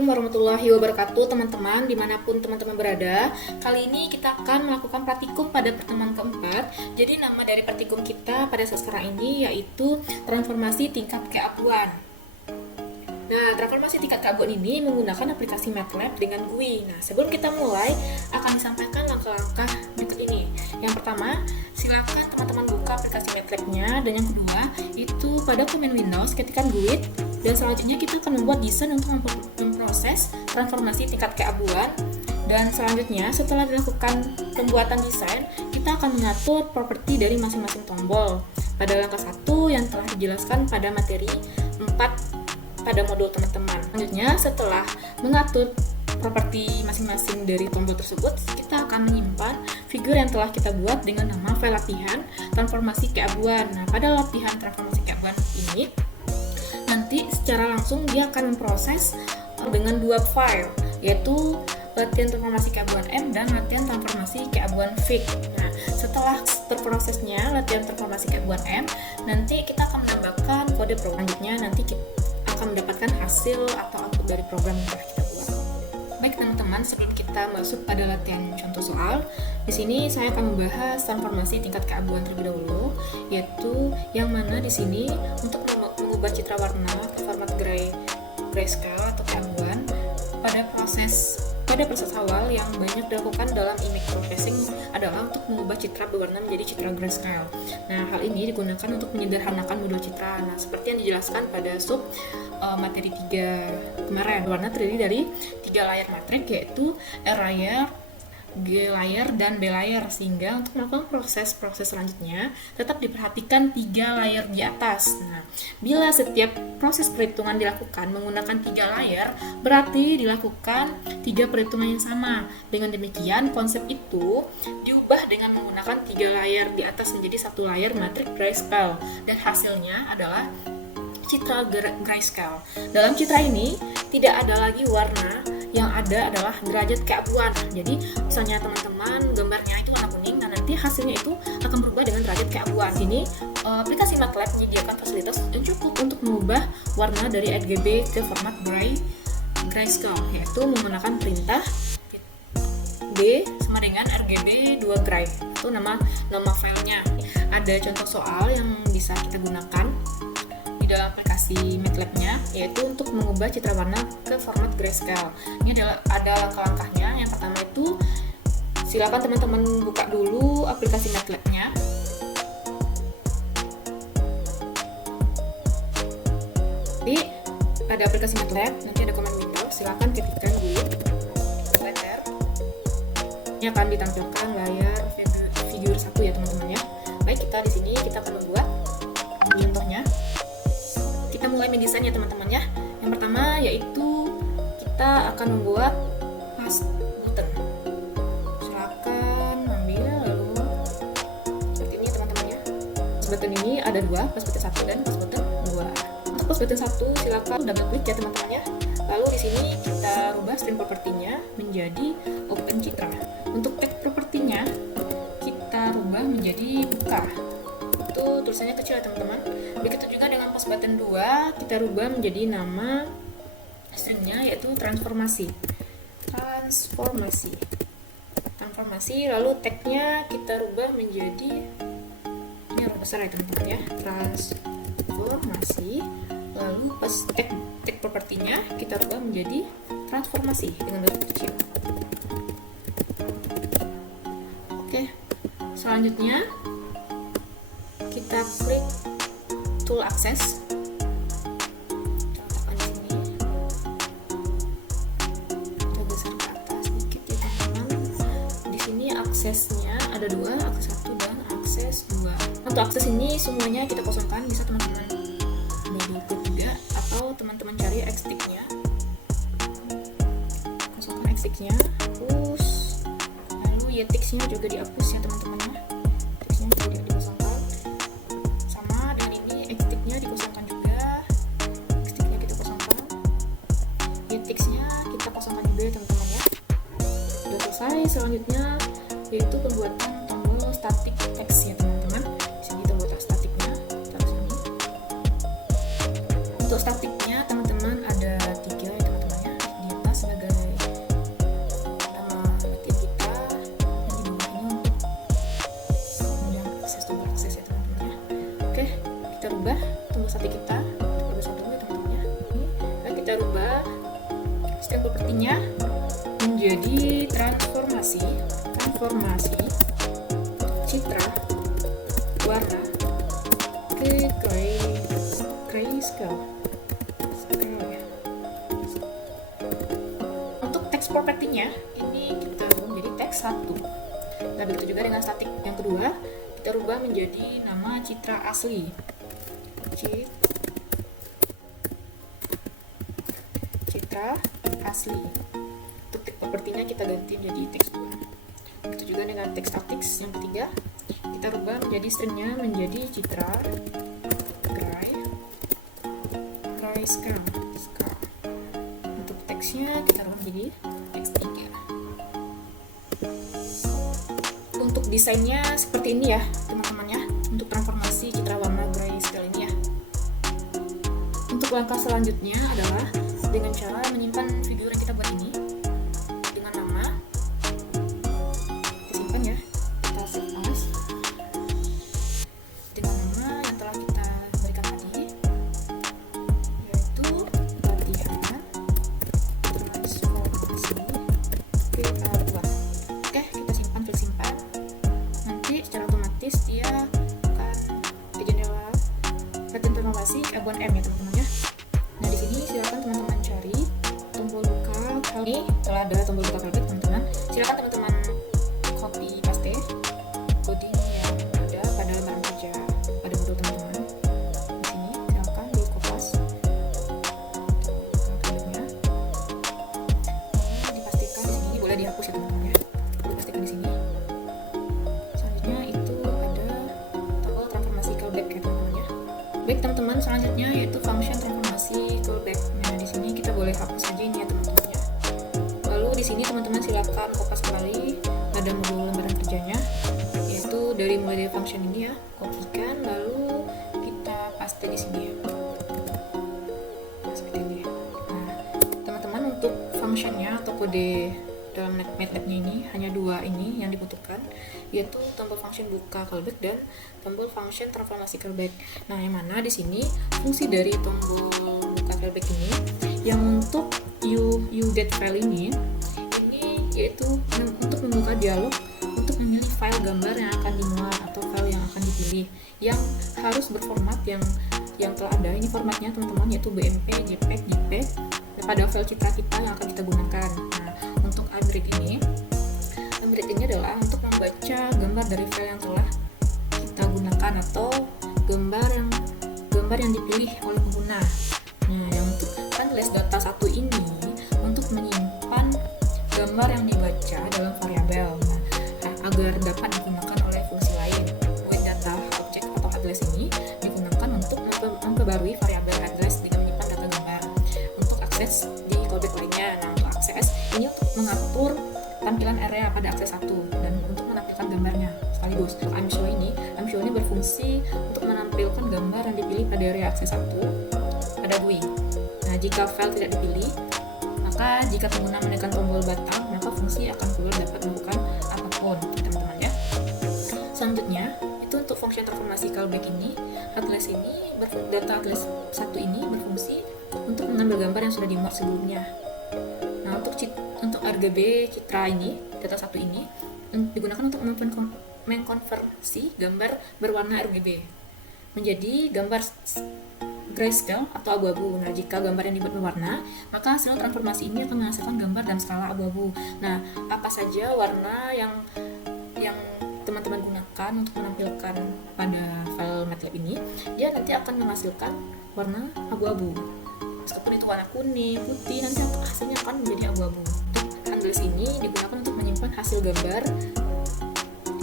Assalamualaikum warahmatullahi wabarakatuh teman-teman, dimanapun teman-teman berada. Kali ini kita akan melakukan praktikum pada pertemuan keempat. Jadi nama dari praktikum kita pada saat sekarang ini yaitu transformasi tingkat keabuan. Nah, transformasi tingkat keabuan ini menggunakan aplikasi MATLAB dengan GUI. Nah, sebelum kita mulai akan disampaikan langkah-langkah berikut ini. Yang pertama, silakan teman-teman buka aplikasi MATLAB-nya, dan yang kedua itu pada komen Windows ketikkan GUID. Dan selanjutnya kita akan membuat desain untuk memproses transformasi tingkat keabuan. Dan selanjutnya setelah dilakukan pembuatan desain, kita akan mengatur properti dari masing-masing tombol. Pada langkah 1 yang telah dijelaskan pada materi 4 pada modul teman-teman. Selanjutnya setelah mengatur properti masing-masing dari tombol tersebut, kita akan menyimpan figur yang telah kita buat dengan nama file latihan transformasi keabuan. Nah, pada latihan transformasi keabuan ini nanti secara langsung dia akan memproses dengan dua file, yaitu latihan transformasi keabuan M dan latihan transformasi keabuan FIG. Nah, setelah terprosesnya latihan transformasi keabuan M, nanti kita akan menambahkan kode program. Selanjutnya nanti kita akan mendapatkan hasil atau output dari program yang telah kita buat. Baik teman-teman, sebelum kita masuk pada latihan contoh soal, di sini saya akan membahas transformasi tingkat keabuan terlebih dahulu, yaitu yang mana di sini untuk mengubah citra warna ke format grayscale atau keabuan pada proses awal yang banyak dilakukan dalam image processing adalah untuk mengubah citra berwarna menjadi citra grayscale. Nah, hal ini digunakan untuk menyederhanakan model citra. Nah, seperti yang dijelaskan pada sub materi 3 kemarin, warna terdiri dari 3 layer matrik, yaitu R layer, G layer, dan B layer, sehingga untuk melakukan proses-proses selanjutnya tetap diperhatikan 3 layer di atas. Nah, bila setiap proses perhitungan dilakukan menggunakan 3 layer, berarti dilakukan 3 perhitungan yang sama. Dengan demikian, konsep itu diubah dengan menggunakan 3 layer di atas menjadi 1 layer matrik grayscale, dan hasilnya adalah citra grayscale. Dalam citra ini tidak ada lagi warna, yang ada adalah derajat keabuan. Jadi misalnya teman-teman gambarnya itu warna kuning, nah nanti hasilnya itu akan berubah dengan derajat keabuan. Ini aplikasi MATLAB menyediakan fasilitas yang cukup untuk mengubah warna dari RGB ke format grayscale, yaitu menggunakan perintah D sama dengan RGB 2 gray. Itu nama filenya. Ada contoh soal yang bisa kita gunakan dalam aplikasi MATLAB-nya, yaitu untuk mengubah citra warna ke format grayscale. Ini ada langkah-langkahnya. Yang pertama itu silakan teman-teman buka dulu aplikasi MATLAB-nya. Jadi pada aplikasi MATLAB nanti ada command Windows, silakan ketikkan dulu layar. Ini akan ditampilkan layar figur 1 ya teman-teman ya. Baik, kita di sini kita akan membuat contohnya. Kita mulai mendesain ya teman-teman ya. Yang pertama yaitu kita akan membuat paste button. Silakan ambil lalu seperti ini teman-teman ya. Paste button ini ada 2, paste button 1 dan paste button 2. Untuk paste button 1 silakan double klik ya teman-teman ya. Lalu di sini kita rubah string propertinya menjadi open citra. Untuk tag propertinya kita rubah menjadi buka. Itu tulisannya kecil ya teman-teman. Begitu juga dengan paste button 2 kita rubah menjadi nama stringnya yaitu transformasi, lalu tagnya kita rubah menjadi, ini harus besar ya teman-teman ya, transformasi, lalu pas tag propertinya kita rubah menjadi transformasi dengan huruf kecil. Oke, selanjutnya kita klik tool access. Letakkan di sini. Kita geser ke atas sedikit ya teman-teman. Di sini aksesnya ada 2, akses 1 dan akses 2. Untuk akses ini semuanya kita kosongkan, bisa teman-teman edit juga atau teman-teman cari Xtick-nya. Kosongkan Xtick-nya, hapus. Lalu YTix-nya juga dihapus ya teman-teman ya. Xtick-nya juga dikosongkan. Dikosongkan juga, sticknya kita kosongkan, YTix-nya kita kosongkan juga ya teman-teman ya. Sudah selesai. Selanjutnya yaitu pembuatan tombol static text ya teman-teman. Di sini tombol statiknya taruh sini. Untuk statiknya teman-teman ada 3 ya teman-teman ya. Di menjadi transformasi citra warna ke grayscale. Untuk teks propertinya ini kita rubah menjadi teks 1. Nah, begitu juga dengan statik yang kedua, kita rubah menjadi nama citra asli. Citra asli. Untuk teks propertinya kita ganti menjadi teks 2. Begitu juga dengan teks statik yang ketiga, kita rubah menjadi stringnya menjadi citra grayscale. Untuk teksnya kita rubah menjadi teks 3. Untuk desainnya seperti ini ya teman-teman ya, untuk transformasi citra warna grayscale ini ya. Untuk langkah selanjutnya adalah dengan cara menyimpan video yang kita buat ini dengan nama, kita simpan ya, kita save as dengan nama yang telah kita berikan tadi, yaitu latihan transformasi PA2. Oke, kita simpan, klik simpan. Nanti secara otomatis dia akan ke jendela latihan transformasi A1M ya teman-teman ya. Nah, di sini silakan teman-teman cari tombol buka. Ini telah ada tombol buka Calbec teman-teman. Silakan teman-teman copy paste coding yang ada pada lembaran kerja pada modul teman-teman. Di sini silakan di kopas Calbec-nya. Dipastikan di sini boleh dihapus ya teman-teman ya. Dipastikan di sini. Selanjutnya itu ada tombol transformasi Calbec ya teman-teman ya. Baik teman-teman, selanjutnya yaitu function transformasi callback. Nah, di sini kita boleh hapus saja ini ya teman-teman ya. Lalu di sini teman-teman silakan kopas kembali pada modul lembaran kerjanya, yaitu dari mulai dari function ini ya, kopikan lalu kita paste di sini ya. Nah, seperti ini. Nah, teman-teman untuk functionnya atau kode dalam MATLAB-nya ini hanya dua ini yang dibutuhkan, yaitu tombol function buka callback dan tombol function transformasi callback. Nah, yang mana di sini fungsi dari tombol buka callback ini yang untuk uget file ini yaitu untuk membuka dialog untuk memilih file gambar yang akan dimuat atau file yang akan dipilih yang harus berformat yang telah ada. Ini formatnya teman-teman yaitu BMP, JPEG, JPEG pada file citra kita yang akan kita gunakan. Nah, untuk upgrade ini adalah untuk membaca gambar dari file yang telah kita gunakan atau gambar yang dipilih oleh pengguna. Nah, yang untuk list data 1 ini untuk menyimpan gambar yang dibaca dalam variabel agar dapat digunakan oleh fungsi lain. With data object atau address ini digunakan untuk memperbarui variabel address dengan menyimpan data gambar untuk akses di callback lainnya. Nah, untuk akses ini untuk mengatur tampilan area pada akses 1 dan untuk menampilkan gambarnya sekaligus. Untuk amshow ini berfungsi untuk menampilkan gambar yang dipilih pada area akses 1 pada GUI. Nah, jika file tidak dipilih, maka jika pengguna menekan tombol batang, maka fungsi akan keluar dapat melakukan apapun, teman-teman ya. Selanjutnya, itu untuk function transformasi callback ini, data atlas 1 ini berfungsi untuk mengambil gambar yang sudah dimuat sebelumnya. Nah, untuk RGB citra ini, data 1 ini digunakan untuk mengkonversi gambar berwarna RGB menjadi gambar grayscale atau abu-abu. Nah, jika gambar yang dibuat berwarna, maka hasil transformasi ini akan menghasilkan gambar dalam skala abu-abu. Nah, apa saja warna yang teman-teman gunakan untuk menampilkan pada file MATLAB ini, dia nanti akan menghasilkan warna abu-abu. Meskipun itu warna kuning, putih, nanti hasilnya akan menjadi abu-abu. Handles ini digunakan untuk menyimpan hasil gambar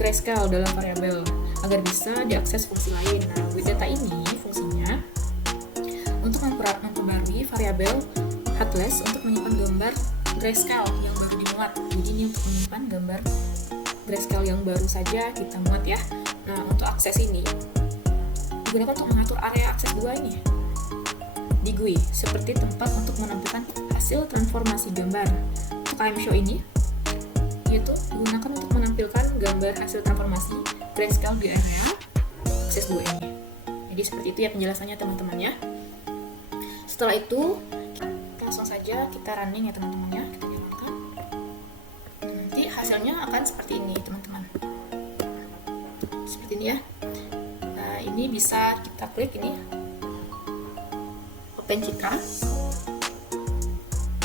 grayscale dalam variabel agar bisa diakses fungsi lain. Nah, with data ini fungsinya untuk memperbarui variabel headless untuk menyimpan gambar grayscale yang baru dimuat. Jadi ini untuk menyimpan gambar grayscale yang baru saja kita muat ya. Nah, untuk akses ini digunakan untuk mengatur area akses 2 ini di GUI seperti tempat untuk menampilkan hasil transformasi gambar. Untuk amshow ini yaitu digunakan untuk menampilkan gambar hasil transformasi grayscale di area akses 2 ini. Jadi seperti itu ya penjelasannya teman-teman ya. Setelah itu langsung saja kita running ya teman-teman ya. Kita nyalakan. tampilannya akan seperti ini teman-teman, seperti ini ya. Nah ini bisa kita klik ini Open Citra,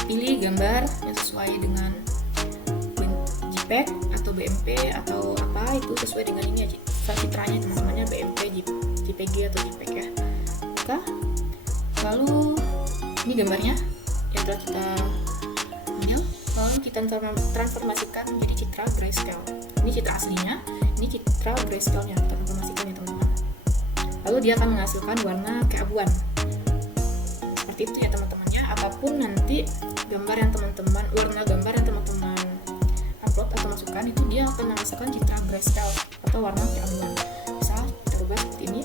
pilih gambar yang sesuai dengan JPEG atau BMP atau apa, itu sesuai dengan ini aja citranya teman-temannya, BMP, JPG atau JPEG ya. Lalu ini gambarnya yang telah kita ambil, lalu kita transformasikan menjadi citra grayscale. Ini citra aslinya, ini citra grayscale nya kita transformasikan ya teman-teman. Lalu dia akan menghasilkan warna keabuan seperti itu ya teman-temannya. Apapun nanti gambar yang teman-teman, warna gambar yang teman-teman upload atau masukkan, itu dia akan menghasilkan citra grayscale atau warna keabuan. Misal kita ubah seperti ini.